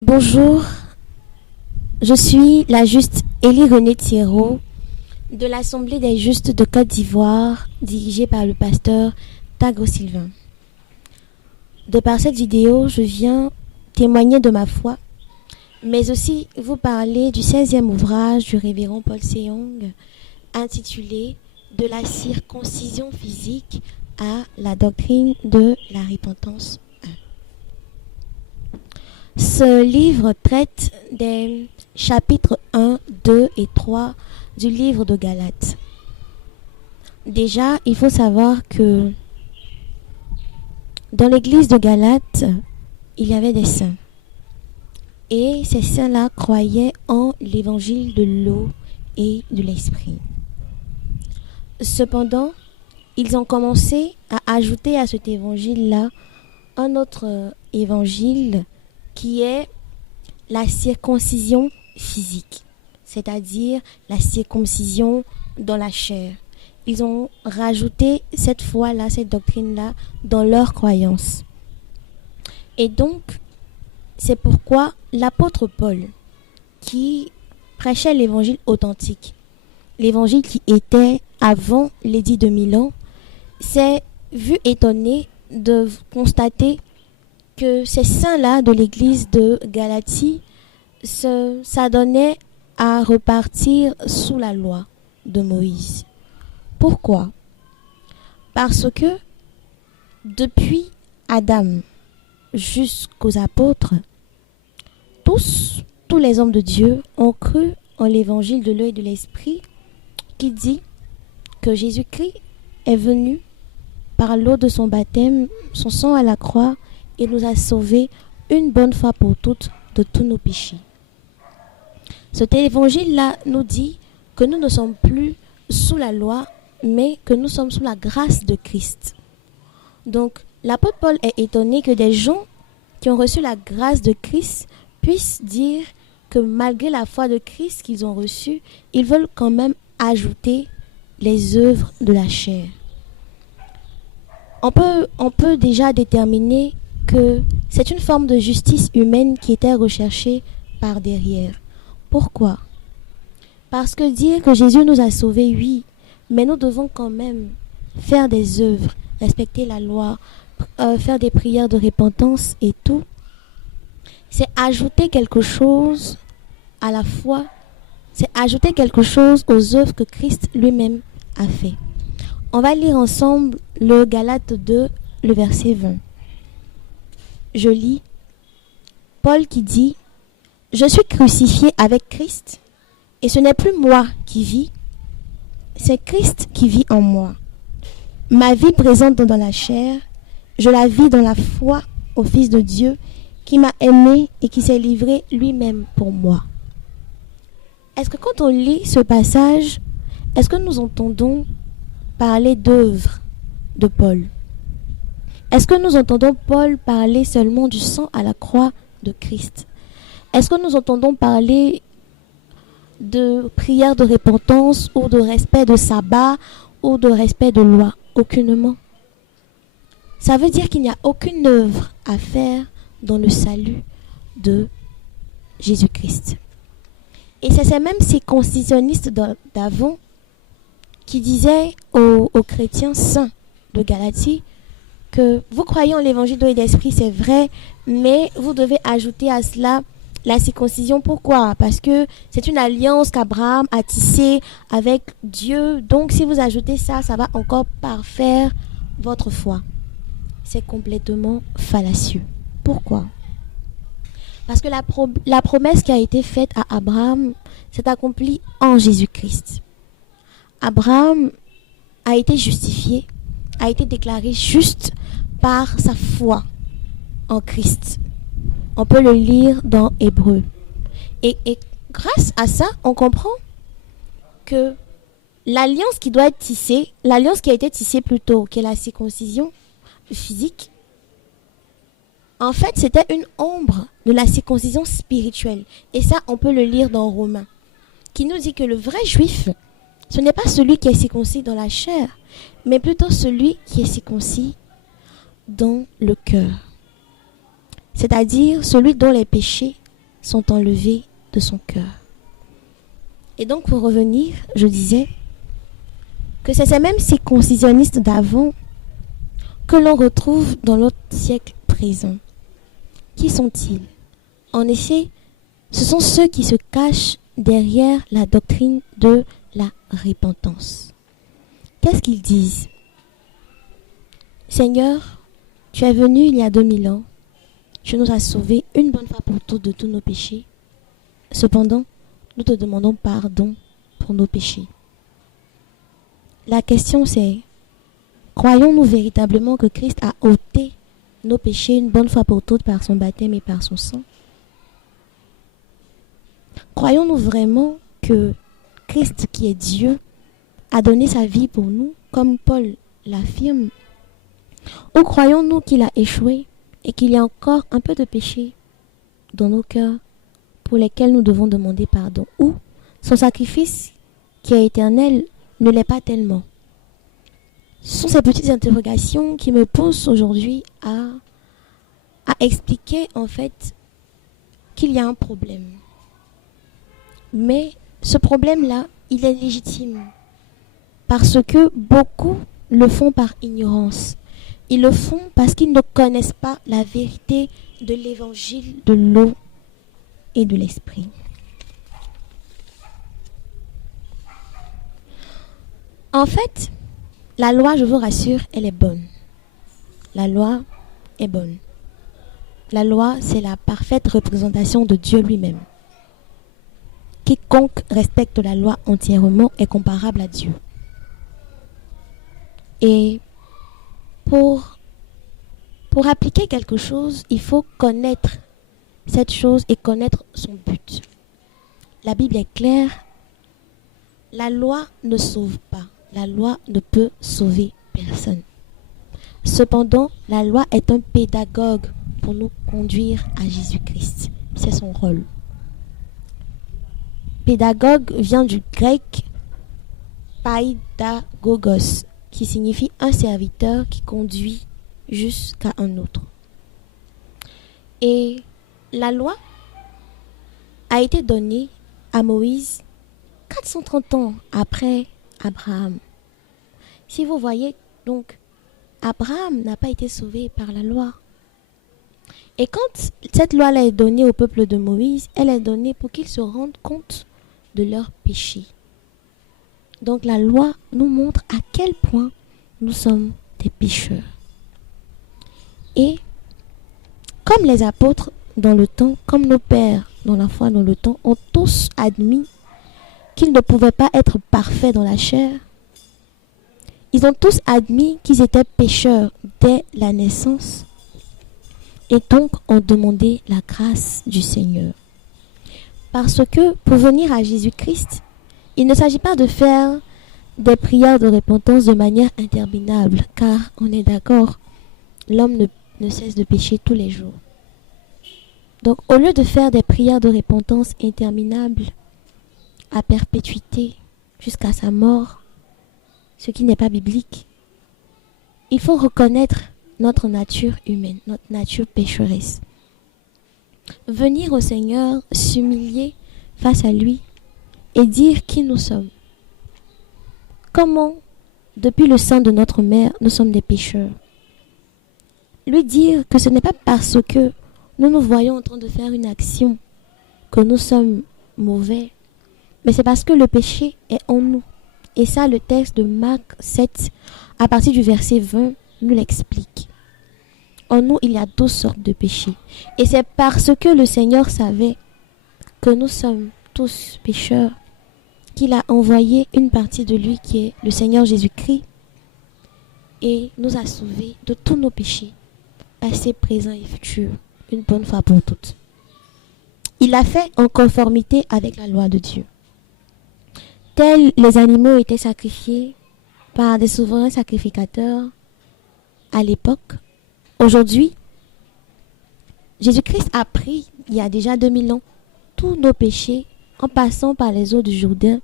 Bonjour, je suis la juste Élie Renée Thierrot de l'Assemblée des Justes de Côte d'Ivoire, dirigée par le pasteur Tagro Sylvain. De par cette vidéo, je viens témoigner de ma foi, mais aussi vous parler du 16e ouvrage du révérend Paul Seyong, intitulé « De la circoncision physique à la doctrine de la repentance ». Ce livre traite des chapitres 1, 2 et 3 du livre de Galates. Déjà, il faut savoir que dans l'église de Galates, il y avait des saints. Et ces saints-là croyaient en l'évangile de l'eau et de l'esprit. Cependant, ils ont commencé à ajouter à cet évangile-là un autre évangile qui est la circoncision physique, c'est-à-dire la circoncision dans la chair. Ils ont rajouté cette foi-là, cette doctrine-là, dans leur croyance. Et donc, c'est pourquoi l'apôtre Paul, qui prêchait l'évangile authentique, l'évangile qui était avant l'édit de Milan, s'est vu étonné de constater que ces saints-là de l'église de Galatie s'adonnaient à repartir sous la loi de Moïse. Pourquoi ? Parce que depuis Adam jusqu'aux apôtres, tous les hommes de Dieu ont cru en l'évangile de l'eau et de l'esprit qui dit que Jésus-Christ est venu par l'eau de son baptême, son sang à la croix, et nous a sauvés une bonne fois pour toutes de tous nos péchés. Cet évangile-là nous dit que nous ne sommes plus sous la loi, mais que nous sommes sous la grâce de Christ. Donc, l'apôtre Paul est étonné que des gens qui ont reçu la grâce de Christ puissent dire que malgré la foi de Christ qu'ils ont reçue, ils veulent quand même ajouter les œuvres de la chair. On peut déjà déterminer que c'est une forme de justice humaine qui était recherchée par derrière. Pourquoi ? Parce que dire que Jésus nous a sauvés, oui, mais nous devons quand même faire des œuvres, respecter la loi, faire des prières de repentance et tout. C'est ajouter quelque chose à la foi, c'est ajouter quelque chose aux œuvres que Christ lui-même a fait. On va lire ensemble le Galates 2, le verset 20. Je lis Paul qui dit « Je suis crucifié avec Christ, et ce n'est plus moi qui vis, c'est Christ qui vit en moi. Ma vie présente dans la chair, je la vis dans la foi au Fils de Dieu qui m'a aimé et qui s'est livré lui-même pour moi. » Est-ce que quand on lit ce passage, est-ce que nous entendons parler d'œuvre de Paul ? Est-ce que nous entendons Paul parler seulement du sang à la croix de Christ ? Est-ce que nous entendons parler de prière de repentance ou de respect de sabbat ou de respect de loi ? Aucunement. Ça veut dire qu'il n'y a aucune œuvre à faire dans le salut de Jésus-Christ. Et c'est ces mêmes circoncisionnistes d'avant qui disaient aux chrétiens saints de Galatie que vous croyez en l'évangile d'eau et d'esprit, c'est vrai, mais vous devez ajouter à cela la circoncision. Pourquoi ? Parce que c'est une alliance qu'Abraham a tissée avec Dieu. Donc si vous ajoutez ça, ça va encore parfaire votre foi. C'est complètement fallacieux. Pourquoi ? Parce que la promesse qui a été faite à Abraham s'est accomplie en Jésus-Christ. Abraham a été justifié, a été déclaré juste par sa foi en Christ. On peut le lire dans Hébreux. Et grâce à ça, on comprend que l'alliance qui doit être tissée, l'alliance qui a été tissée plus tôt, qui est la circoncision physique, en fait, c'était une ombre de la circoncision spirituelle. Et ça, on peut le lire dans Romains, qui nous dit que le vrai juif, ce n'est pas celui qui est circoncis dans la chair, mais plutôt celui qui est circoncis dans le cœur. C'est-à-dire celui dont les péchés sont enlevés de son cœur. Et donc pour revenir, je disais que c'est ces mêmes circoncisionnistes d'avant que l'on retrouve dans notre siècle présent. Qui sont-ils? En effet, ce sont ceux qui se cachent derrière la doctrine de la repentance. Qu'est-ce qu'ils disent? Seigneur, tu es venu il y a 2000 ans. Tu nous as sauvés une bonne fois pour toutes de tous nos péchés. Cependant, nous te demandons pardon pour nos péchés. La question c'est, croyons-nous véritablement que Christ a ôté nos péchés une bonne fois pour toutes par son baptême et par son sang? Croyons-nous vraiment que Christ, qui est Dieu, a donné sa vie pour nous, comme Paul l'affirme? Ou croyons-nous qu'il a échoué et qu'il y a encore un peu de péché dans nos cœurs pour lesquels nous devons demander pardon? Ou son sacrifice, qui est éternel, ne l'est pas tellement? Ce sont ces petites interrogations qui me poussent aujourd'hui à expliquer en fait qu'il y a un problème. Mais ce problème-là, il est légitime parce que beaucoup le font par ignorance. Ils le font parce qu'ils ne connaissent pas la vérité de l'évangile de l'eau et de l'esprit. En fait, la loi, je vous rassure, elle est bonne. La loi est bonne. La loi, c'est la parfaite représentation de Dieu lui-même. Quiconque respecte la loi entièrement est comparable à Dieu. Et pour appliquer quelque chose, il faut connaître cette chose et connaître son but. La Bible est claire. La loi ne sauve pas. La loi ne peut sauver personne. Cependant, la loi est un pédagogue pour nous conduire à Jésus-Christ. C'est son rôle. Pédagogue vient du grec païdagogos, qui signifie un serviteur qui conduit jusqu'à un autre. Et la loi a été donnée à Moïse 430 ans après Abraham. Si vous voyez, donc, Abraham n'a pas été sauvé par la loi. Et quand cette loi est donnée au peuple de Moïse, elle est donnée pour qu'ils se rendent compte de leurs péchés. Donc la loi nous montre à quel point nous sommes des pécheurs. Et comme les apôtres dans le temps, comme nos pères dans la foi dans le temps, ont tous admis qu'ils ne pouvaient pas être parfaits dans la chair, ils ont tous admis qu'ils étaient pécheurs dès la naissance et donc ont demandé la grâce du Seigneur. Parce que pour venir à Jésus-Christ, il ne s'agit pas de faire des prières de repentance de manière interminable, car on est d'accord, l'homme ne cesse de pécher tous les jours. Donc au lieu de faire des prières de repentance interminables à perpétuité jusqu'à sa mort, ce qui n'est pas biblique, il faut reconnaître notre nature humaine, notre nature pécheresse. Venir au Seigneur, s'humilier face à lui et dire qui nous sommes. Comment, depuis le sein de notre mère, nous sommes des pécheurs. Lui dire que ce n'est pas parce que nous nous voyons en train de faire une action que nous sommes mauvais, mais c'est parce que le péché est en nous. Et ça, le texte de Marc 7, à partir du verset 20, nous l'explique. En nous, il y a 12 sortes de péchés. Et c'est parce que le Seigneur savait que nous sommes tous pécheurs qu'il a envoyé une partie de lui qui est le Seigneur Jésus-Christ et nous a sauvés de tous nos péchés, passés, présents et futurs, une bonne fois pour toutes. Il l'a fait en conformité avec la loi de Dieu. Tels les animaux étaient sacrifiés par des souverains sacrificateurs à l'époque, aujourd'hui, Jésus-Christ a pris, il y a déjà 2000 ans, tous nos péchés en passant par les eaux du Jourdain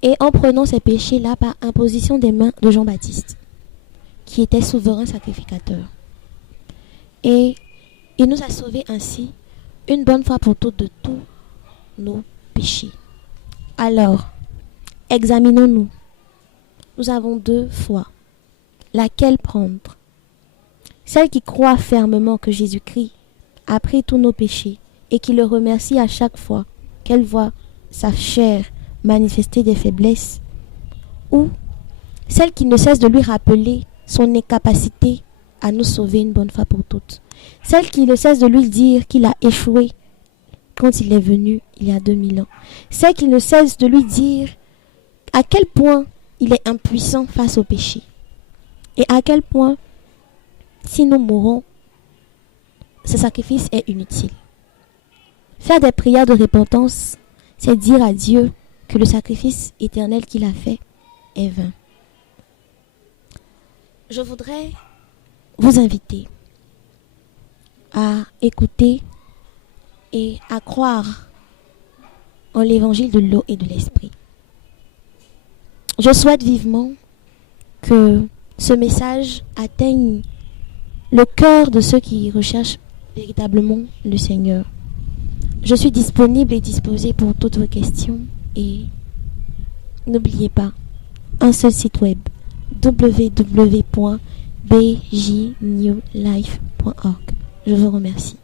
et en prenant ces péchés-là par imposition des mains de Jean-Baptiste, qui était souverain sacrificateur. Et il nous a sauvés ainsi une bonne fois pour toutes de tous nos péchés. Alors, examinons-nous. Nous avons deux foi. Laquelle prendre? Celle qui croit fermement que Jésus-Christ a pris tous nos péchés et qui le remercie à chaque fois qu'elle voit sa chair manifester des faiblesses, ou celle qui ne cesse de lui rappeler son incapacité à nous sauver une bonne fois pour toutes, celle qui ne cesse de lui dire qu'il a échoué quand il est venu il y a 2000 ans, celle qui ne cesse de lui dire à quel point il est impuissant face au péché et à quel point si nous mourons, ce sacrifice est inutile. Faire des prières de repentance, c'est dire à Dieu que le sacrifice éternel qu'il a fait est vain. Je voudrais vous inviter à écouter et à croire en l'évangile de l'eau et de l'esprit. Je souhaite vivement que ce message atteigne le cœur de ceux qui recherchent véritablement le Seigneur. Je suis disponible et disposée pour toutes vos questions et n'oubliez pas, un seul site web www.bjnewlife.org. Je vous remercie.